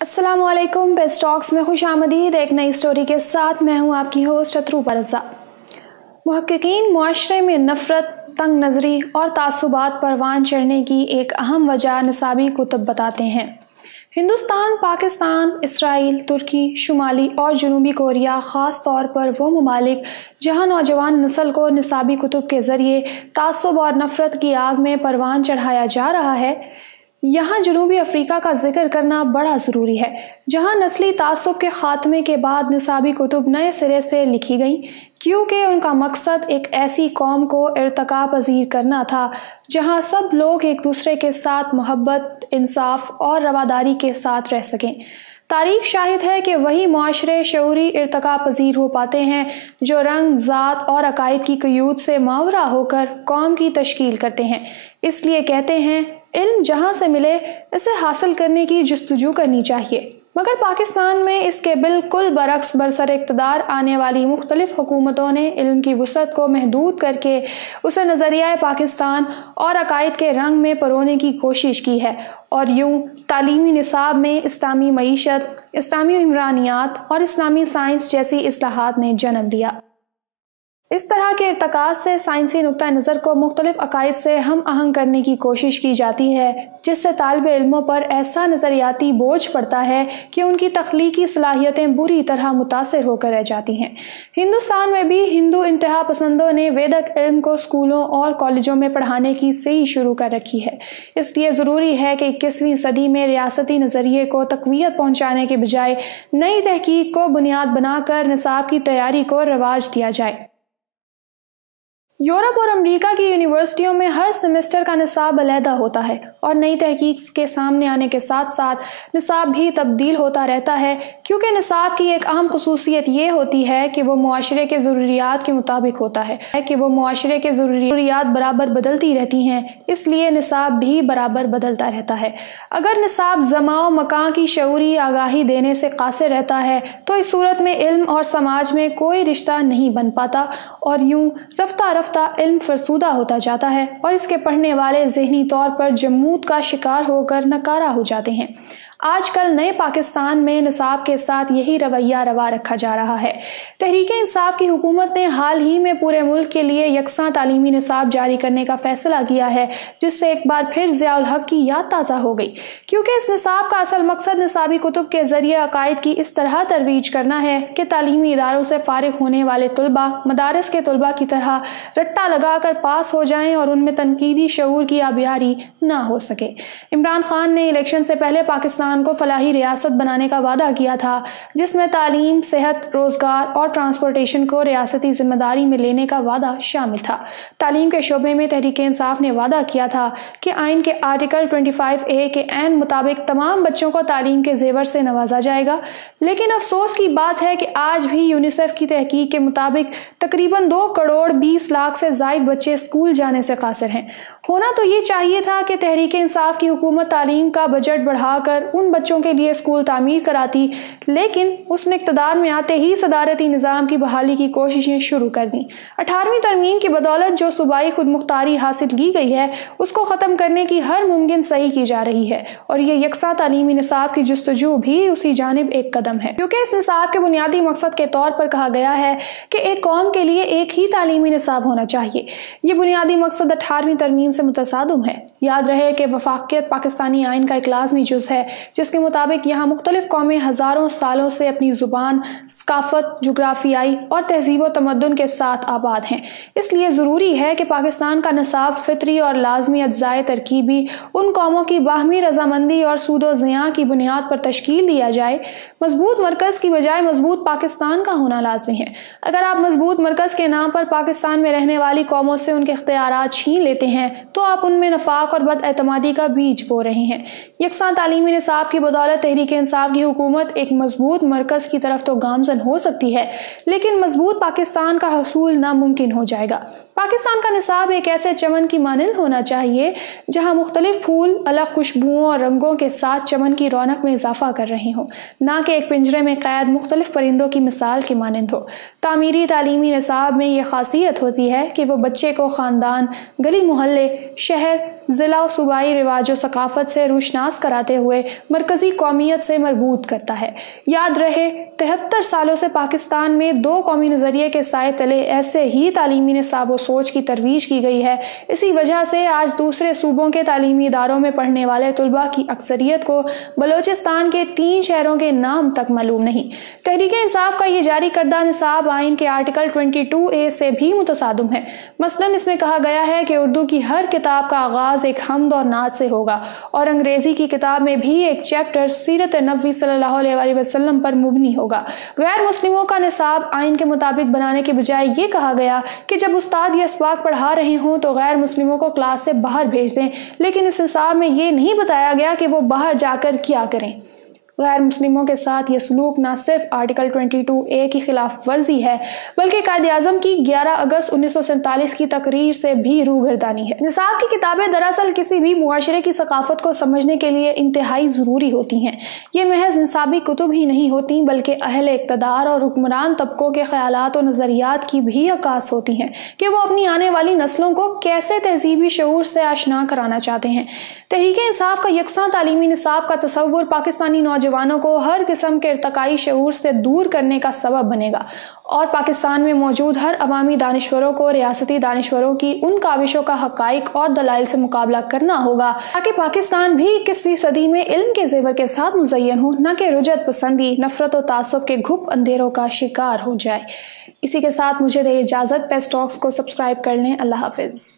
अस्सलाम वालेकुम। Best talks में खुश आमदीद। एक नई स्टोरी के साथ मैं हूं आपकी होस्ट अतरूबा रज़ा। मुहक्किकीन मुआशरे में नफ़रत, तंग नज़री और तासुबात परवान चढ़ने की एक अहम वजह निसाबी कुतुब बताते हैं। हिंदुस्तान, पाकिस्तान, इसराइल, तुर्की, शुमाली और जनूबी कोरिया ख़ास तौर पर वो ममालिक जहाँ नौजवान नस्ल को निसाबी कुतुब के ज़रिए तासुब और नफ़रत की आग में परवान चढ़ाया जा रहा है, यहाँ जनूबी अफ्रीका का जिक्र करना बड़ा ज़रूरी है, जहाँ नस्ली तासुब के ख़ात्मे के बाद निसाबी कुतुब नए सिरे से लिखी गई, क्योंकि उनका मकसद एक ऐसी कौम को इर्तिका पजीर करना था जहाँ सब लोग एक दूसरे के साथ मोहब्बत, इंसाफ और रवादारी के साथ रह सकें। तारीख शाहिद है कि वही मुआशरे शऊरी इर्तिका पजीर हो पाते हैं जो रंग, ज़ात और अकायद की क़यूद से मावरा होकर कौम की तश्कील करते हैं। इसलिए कहते हैं, इल्म जहाँ से मिले इसे हासिल करने की जस्तजू करनी चाहिए। मगर पाकिस्तान में इसके बिल्कुल बरक्स बरसर इक़्तिदार आने वाली मुख्तलिफ हुकूमतों ने इल्म की वुसअत को महदूद करके उसे नज़रिया पाकिस्तान और अकायद के रंग में परोने की कोशिश की है और यूं तालीमी निसाब में इस्लामी मईशत, इस्लामी इमरानियात और इस्लामी साइंस जैसी इस्लाहात ने जन्म लिया। इस तरह के इर्तिकाज़ से साइंसी नुक्ता नज़र को मुख्तलिफ अकायद से हम आहंग करने की कोशिश की जाती है, जिससे तालिब इल्मों पर ऐसा नज़रियाती बोझ पड़ता है कि उनकी तख्लीकी सलाहियतें बुरी तरह मुतासिर होकर रह जाती हैं। हिंदुस्तान में भी हिंदू इंतहा पसंदों ने वेदक इल्म को स्कूलों और कॉलेजों में पढ़ाने की सही शुरू कर रखी है। इसलिए ज़रूरी है कि 21वीं सदी में रियासती नज़रिए को तक़वियत पहुँचाने के बजाय नई तहकीक को बुनियाद बनाकर निसाब की तैयारी को रवाज दिया जाए। यूरोप और अमेरिका की यूनिवर्सिटियों में हर सेमेस्टर का निसाब अलहदा होता है और नई तहकीक के सामने आने के साथ साथ निसाब भी तब्दील होता रहता है, क्योंकि निसाब की एक अहम खसूसियत ये होती है कि वो मुआशरे के ज़रूरियात के मुताबिक होता है कि वो मुआशरे के ज़रूरियात बराबर बदलती रहती हैं, इसलिए निसाब भी बराबर बदलता रहता है। अगर निसाब ज़माओ मकान की शऊरी आगाही देने से कासिर रहता है तो इस सूरत में इल्म और समाज में कोई रिश्ता नहीं बन पाता और यूं रफ्ता रफ्ता इल्म फरसूदा होता जाता है और इसके पढ़ने वाले ज़हनी तौर पर जमूद का शिकार होकर नकारा हो जाते हैं। आजकल नए पाकिस्तान में निसाब के साथ यही रवैया रवा रखा जा रहा है। तहरीक इंसाफ की हुकूमत ने हाल ही में पूरे मुल्क के लिए यकसा तालीमी निसाब जारी करने का फैसला किया है, जिससे एक बार फिर ज़ियाउल हक की याद ताज़ा हो गई, क्योंकि इस निसाब का असल मकसद निसाबी कुतुब के ज़रिए अकायद की इस तरह तरवीज करना है कि तालीमी इदारों से फारिग होने वाले तुलबा मदारस के तुलबा की तरह रट्टा लगा कर पास हो जाएं और उनमें तनकीदी शऊर की आबियारी ना हो सके। इमरान खान ने इलेक्शन से पहले पाकिस्तान को फलाही रियासत बनाने का वादा किया था, जिसमें तालीम, सेहत, रोजगार और ट्रांसपोर्टेशन को रियासती जिम्मेदारी में लेने का वादा शामिल था। तालीम के शोबे में तहरीक इंसाफ ने वादा किया था कि आइन के आर्टिकल 25A के ऐन मुताबिक तमाम बच्चों को तालीम के जेवर से नवाजा जाएगा, लेकिन अफसोस की बात है कि आज भी यूनिसेफ की तहकीक के मुताबिक तकरीबन 2 करोड़ 20 लाख से ज़ायद बच्चे स्कूल जाने से कासिर हैं। होना तो ये चाहिए था कि तहरीक इंसाफ की हुकूमत तालीम का बजट बढ़ाकर उन बच्चों के लिए स्कूल तामीर कराती, लेकिन उसने इक़्तिदार में आते ही सदारती निज़ाम की बहाली की कोशिशें शुरू कर दी। 18वीं तरमीम की बदौलत जो सूबाई खुद मुख्तारी हासिल की गई है, उसको ख़त्म करने की हर मुमकिन सही की जा रही है और ये यकसा तालीमी निसाब की जस्तजू भी उसी जानिब एक कदम है, क्योंकि इस निसाब के बुनियादी मकसद के तौर पर कहा गया है कि एक कौम के लिए एक ही तालीमी निसाब होना चाहिए। ये बुनियादी मकसद 18वीं तरमीम से मुतसादम है। याद रहे कि वफाकियत पाकिस्तानी आइन का एक लाज़मी जुज़ है, जिसके मुताबिक यहाँ मुख्तलिफ कौमें हज़ारों सालों से अपनी ज़ुबान, सकाफ़त, जुग्राफियाई और तहज़ीब व तमद्दुन के साथ आबाद हैं। इसलिए ज़रूरी है कि पाकिस्तान का निसाब फ़ितरी और लाजमी अज्ज़ाए तरकीबी उन कौमों की बाहमी रजामंदी और सूदो ज़ियाँ की बुनियाद पर तश्कील दिया जाए। मजबूत मरकज़ की बजाय मजबूत पाकिस्तान का होना लाजमी है। अगर आप मजबूत मरकज़ के नाम पर पाकिस्तान में रहने वाली कौमों से उनके इख्तियारात छीन लेते हैं तो आप उनमें नफाक और बदएतमादी का बीज बो रहे हैं। यकसा तालीमी निसाब की बदौलत तहरीक इंसाफ की हुकूमत एक मजबूत मरकज़ की तरफ तो गामजन हो सकती है, लेकिन मजबूत पाकिस्तान का हसूल नामुमकिन हो जाएगा। पाकिस्तान का निसाब एक ऐसे चमन की मानिंद होना चाहिए जहां मुख्तलिफ फूल अलग खुशबुओं और रंगों के साथ चमन की रौनक में इजाफा कर रहे हों, ना कि एक पिंजरे में कैद मुख्तलिफ परिंदों की मिसाल की मानिंद हो। तामीरी तालीमी निसाब में यह खासियत होती है कि वो बच्चे को ख़ानदान, गली मोहल्ले, शहर ضلع و صوبائی رواج و ثقافت سے روشناس کراتے ہوئے مرکزی قومیت سے مربوط کرتا ہے۔ یاد رہے 73 سالوں سے پاکستان میں 2 قومی نظریے کے سائے تلے ایسے ہی تعلیمی نصاب و سوچ کی ترویج کی گئی ہے۔ اسی وجہ سے آج دوسرے صوبوں کے تعلیمی اداروں میں پڑھنے والے طلباء کی اکثریت کو بلوچستان کے 3 شہروں کے نام تک معلوم نہیں۔ تحریک انصاف کا یہ جاری کردہ نصاب آئین کے آرٹیکل 22A سے بھی متصادم ہے۔ مثلاً اس میں کہا گیا ہے کہ اردو کی ہر کتاب کا آغاز ایک حمد اور نعت سے ہوگا، اور انگریزی کی کتاب میں بھی ایک چیپٹر سیرت نبوی صلی اللہ علیہ وسلم پر مبنی ہوگا۔ غیر مسلموں کا نصاب آئین کے مطابق بنانے کے بجائے یہ کہا گیا کہ جب استاد یہ اسباق پڑھا رہے ہوں تو غیر مسلموں کو کلاس سے باہر بھیج دیں، لیکن اس نصاب میں یہ نہیں بتایا گیا کہ وہ باہر جا کر کیا کریں۔ غیر مسلموں کے ساتھ یہ سلوک نہ صرف آرٹیکل 22A کی خلاف ورزی ہے بلکہ قائد اعظم کی 11 اگست 1947 کی تقریر سے بھی روگردانی ہے۔ نصاب کی کتابیں دراصل کسی بھی معاشرے کی ثقافت کو سمجھنے کے لیے انتہائی ضروری ہوتی ہیں۔ یہ محض نصابی کتب ہی نہیں ہوتی بلکہ اہل اقتدار اور حکمران طبقوں کے خیالات و نظریات کی بھی عکاس ہوتی ہیں کہ وہ اپنی آنے والی نسلوں کو کیسے تہذیبی شعور سے آشنا کرانا چاہتے ہیں۔ تحریک انصاف کا یکساں تعلیمی نصاب کا تصور پاکستانی نوجوانوں کو ہر قسم کے ارتقائی شعور سے دور کرنے کا سبب بنے گا، اور پاکستان میں موجود ہر عوامی دانشوروں کو ریاستی دانشوروں کی ان کاوشوں کا حقائق اور دلائل سے مقابلہ کرنا ہوگا تاکہ پاکستان بھی 21ویں صدی میں علم کے زیور کے ساتھ مزین ہو، نہ کہ رجعت پسندی، نفرت و تعصب کے گھپ اندھیروں کا شکار ہو جائے۔ اسی کے ساتھ مجھے دے اجازت، پیس ٹاکس کو سبسکرائب کر لیں۔ اللہ حافظ۔